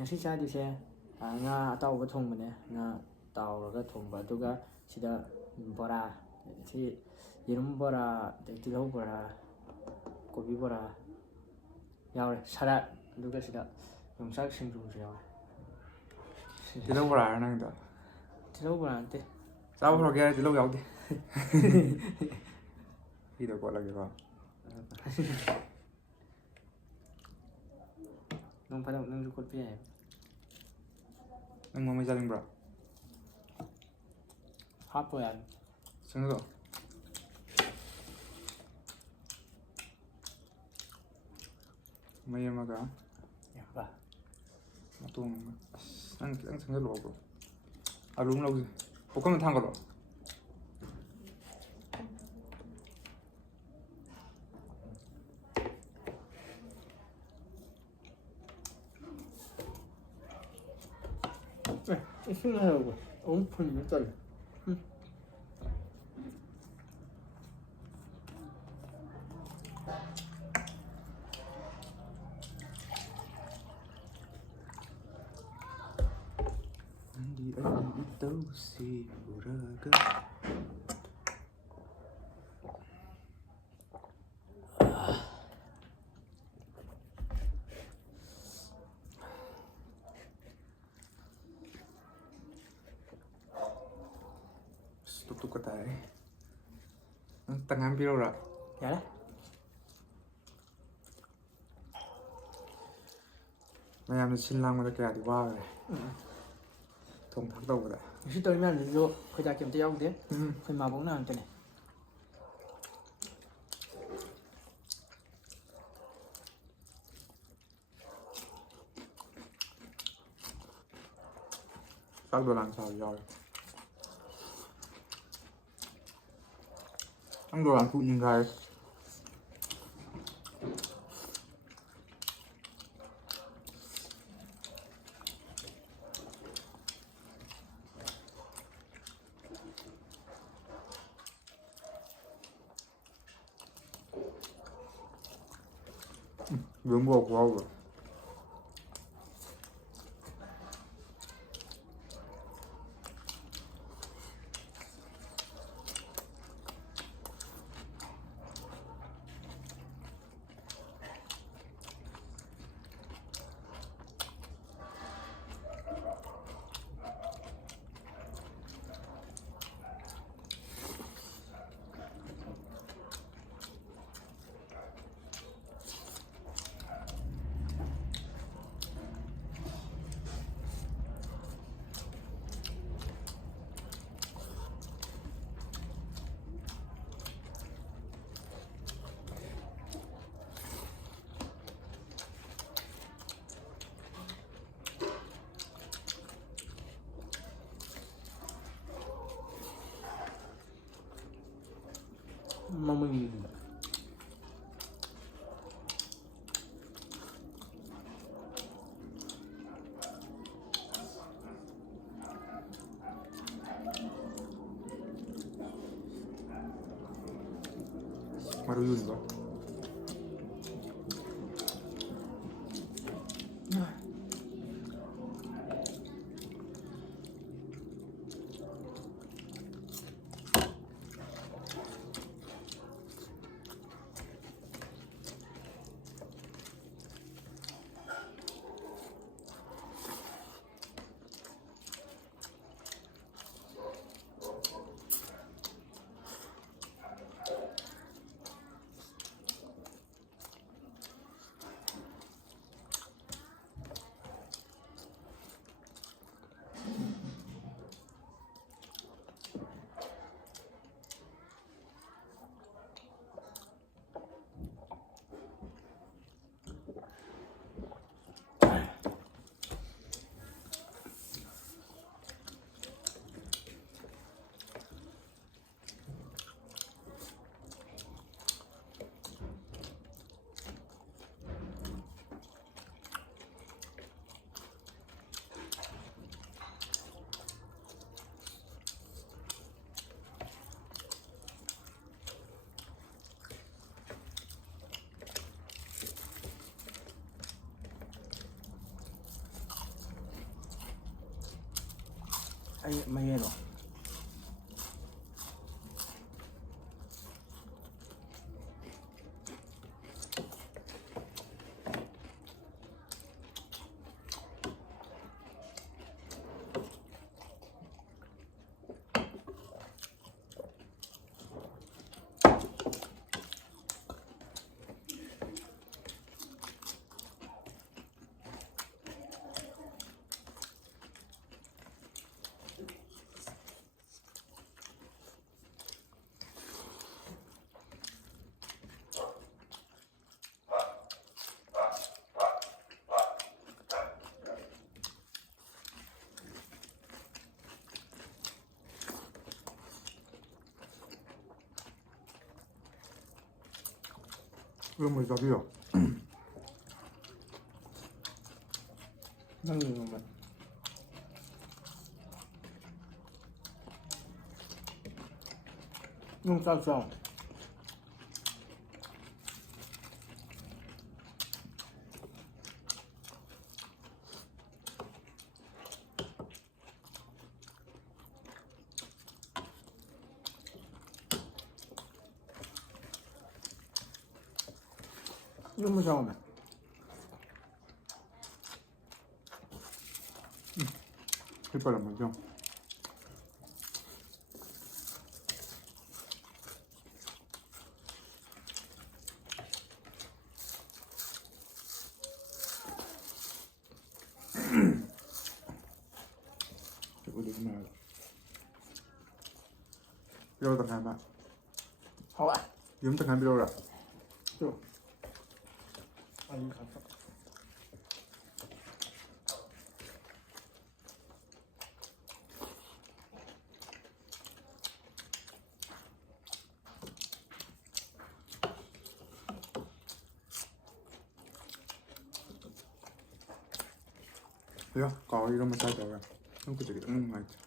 ꯉꯁꯤ ꯆꯥꯗꯣꯏꯁꯦ ꯉꯥ ꯑꯇꯥꯎꯕ ꯊꯣꯡꯕꯅꯦ, ꯉꯥ ꯇꯥꯎꯔꯒ ꯊꯣꯡꯕ, ꯑꯗꯨꯒ ꯁꯤꯗ ꯕꯣꯔꯥ, ꯁꯤ ꯌꯦꯔꯨꯝ ꯕꯣꯔꯥ, ꯑꯗꯩ ꯇꯤꯜꯍꯧ ꯕꯣꯔꯥ, ꯀꯣꯕꯤ ꯕꯣꯔꯥ ꯌꯥꯎꯔꯦ, ꯁꯂꯥꯗ, ꯑꯗꯨꯒ ꯁꯤꯗ ꯌꯣꯡꯆꯥꯛ ꯁꯤꯡꯖꯨꯁꯨ ꯌꯥꯎꯔꯦ꯫ ꯇꯤꯜꯍꯧ ꯕꯣꯔꯥ ꯍꯥꯏꯔ ꯅꯪꯗꯣ? ꯇꯤꯜꯍꯧ ꯕꯣꯔꯥ ꯅꯠꯇꯦ, ꯆꯥꯕ ꯍꯧꯔꯛꯀꯦ ꯍꯥꯏꯔ ꯇꯤꯜꯍꯧ ꯌꯥꯎꯗꯦ꯫ ꯐꯤꯗꯣ ꯀꯣꯠꯂꯒꯦꯀꯣ꯫ ꯅꯣꯡ ꯐꯥꯗꯣꯛ ꯅꯪꯁꯨ ꯀꯣꯠꯄ ꯌꯥꯏ꯫ ꯅꯪ ꯃꯃꯩ ꯆꯥꯅꯤꯡꯕ꯭ꯔꯣ? ꯍꯥꯞꯄꯣ ꯌꯥꯏ꯫ ꯆꯪꯉꯛꯑꯣ꯫ ꯃꯩ ꯑꯃꯒ ꯌꯥꯕ ꯃꯇꯣꯡ ꯑꯃ, ꯑꯁ ꯅꯪ ꯈꯤꯇꯪ ꯆꯪꯁꯤꯜꯂꯛꯑꯣ꯫ ꯑꯂꯨ ꯑꯃ ꯂꯧꯁꯦ, ꯄꯨꯈꯝꯗ ꯊꯥꯡꯒꯠꯂꯣ꯫ 이승 하라고 엄청 몇 달. 뚝뚝 ꯇꯥꯔꯦ. ꯅꯪ ꯇꯪꯉꯥꯏ ꯄꯤꯔꯧꯔꯥ? ꯌꯥꯔꯦ. ꯃꯌꯥꯝꯅ ꯁꯤꯜ ꯂꯥꯡꯕꯗ ꯀꯌꯥꯗꯤ ꯋꯥꯈ꯭ꯔꯦ. ꯊꯣꯡ ꯊꯥꯛ ꯇꯧꯕꯗ. ꯉꯁꯤ ꯇꯧꯔꯤ ꯃꯌꯥꯝꯗꯨꯁꯨ ꯑꯩꯈꯣꯏꯗ ꯀꯩꯝꯇ ꯌꯥꯎꯗꯦ. ꯑꯩꯈꯣꯏ ꯃꯥꯕꯣꯛꯅ ꯉꯥꯛꯇꯅꯦ. ꯆꯥꯛ ꯗꯣꯂꯥꯟ ꯆꯥꯕ ꯌꯥꯎꯔꯦ. ꯅꯪ ꯗꯣꯂꯥꯟ ꯄꯨꯛ ꯅꯤꯡꯒꯥꯏꯔꯦ. Bumbu aku hawa. Mamãe. Maru yun ba? anh mày nghe rồi 이런 거 잡이요. Nâng người mình Nhưng sao sao Nhưng mà sao mày 햇발 안 맞죠? 이거 되게 나요. 이러다 가봐. Hậu ạ 염탁 안 필요하라. Được Anh khá sắc 야, có 이런 거 사줘라. 형도 되게 맛있지.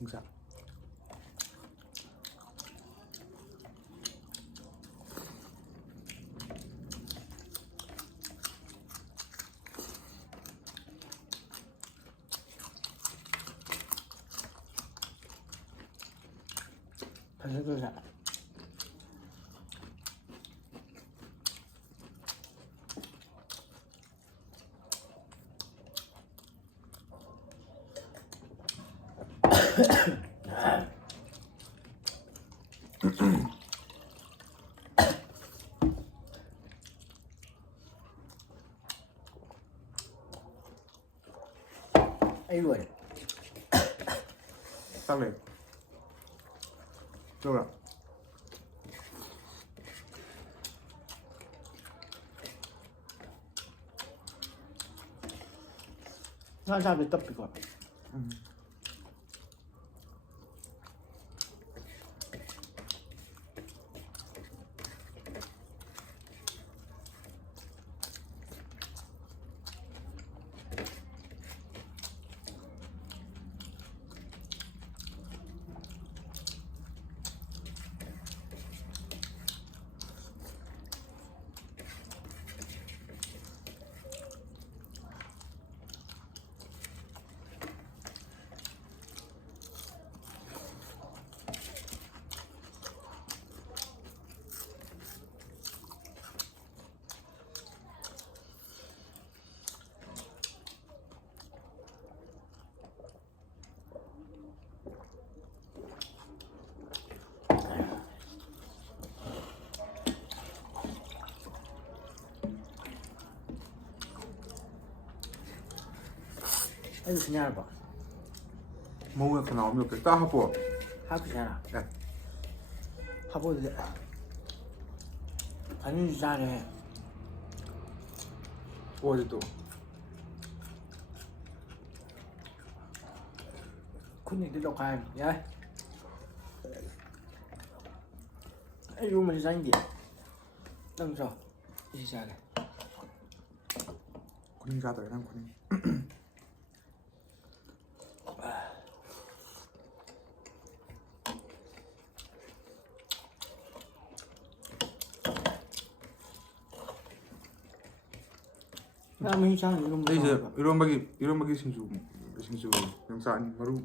진짜. Thật sự tôi dạ Ấy rồi Tắt lên. Đâu rồi? Nó sao bị tập bị còn Ấy được nhà rồi 먹으면 그 나오면 딱 하고. 하프잖아 네. 하보드 아니 잘해 어제 또. 군이 들어 가야 야 이거 mình danh gì đừng rồi đi ra này ꯈꯨꯅꯤꯡ ꯆꯥꯗꯧꯔꯦ ꯅꯪ ꯈꯨꯅꯤꯡ ꯃꯍꯤ ꯆꯥꯡ ꯑꯩꯁꯦ 이런bag이 싱주 영상 아니 바로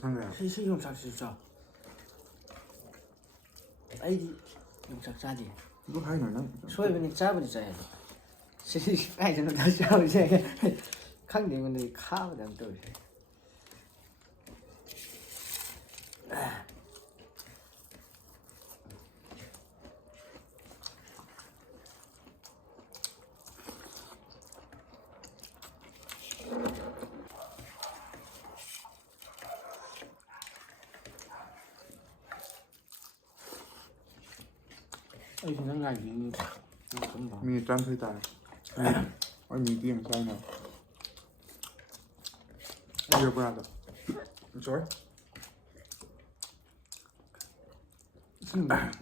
상가야 시 용착시 ꯆꯥꯎ ꯑꯩꯗꯤ ꯌꯣꯡꯆꯥꯛ ꯆꯥꯗꯦ 이거 하이나 난 ꯁꯣꯏꯕꯅꯤ ꯆꯥꯕꯗꯤ ꯆꯥꯏ ꯑꯗꯣ ꯁꯤ ꯀꯥꯏꯗꯅꯣ ꯗ ꯆꯥꯕꯁꯦ ꯈꯪꯗꯦ ꯑꯩꯉꯣꯟꯗꯗꯤ ꯈꯥꯕꯗ ꯑꯃ ꯇꯧꯔꯤꯁꯦ ꯑꯩꯁꯨ ꯅꯪ ꯉꯥꯏꯕꯤꯅꯤ 미니 짠 있다 아니 미니 영 짠이야 이거 뭐야 너 좋아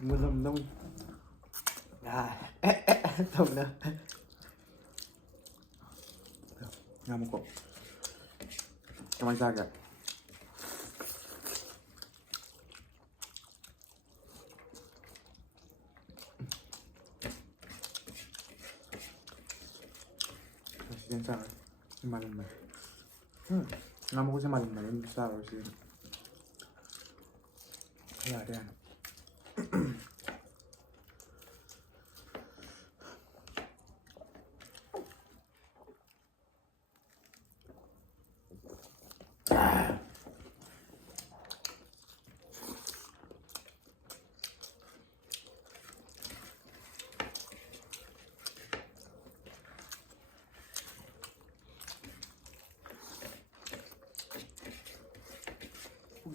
무슨 놈 ꯊꯝꯅ 야 먹고 가만히 자게 괜찮아 말은 말 나 먹고 제 말은 말 진짜 어시 해야 돼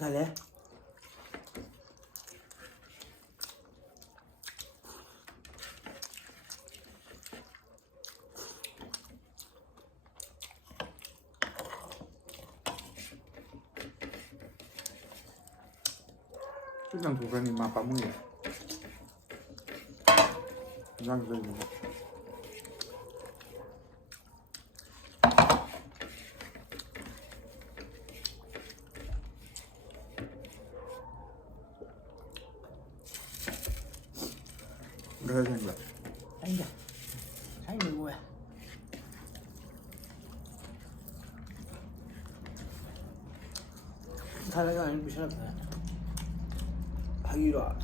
달래 그냥 도가니 막 빠무이 그냥 그래 그래야 되는 거야 아니다 삶이 뭐야 사라가 아니고 싫었다 하기로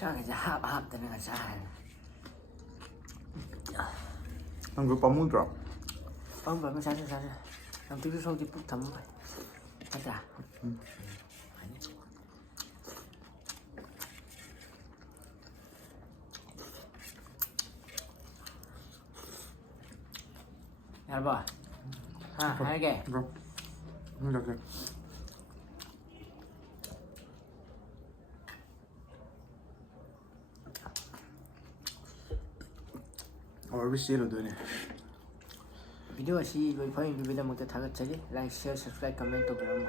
sao cái hạp hạp tên là sao 난 그거 빠무이 줄 알아 ông bảo nó sao làm từ sau thì bút thấm vậy anh à 여보 hai 개 이거 이렇게 얼굴씨로 눈에 비디오 시 이거 파인 비디오부터 다 같이 라이크, 쉐어, 서브스크라이브, 코멘트, 그럼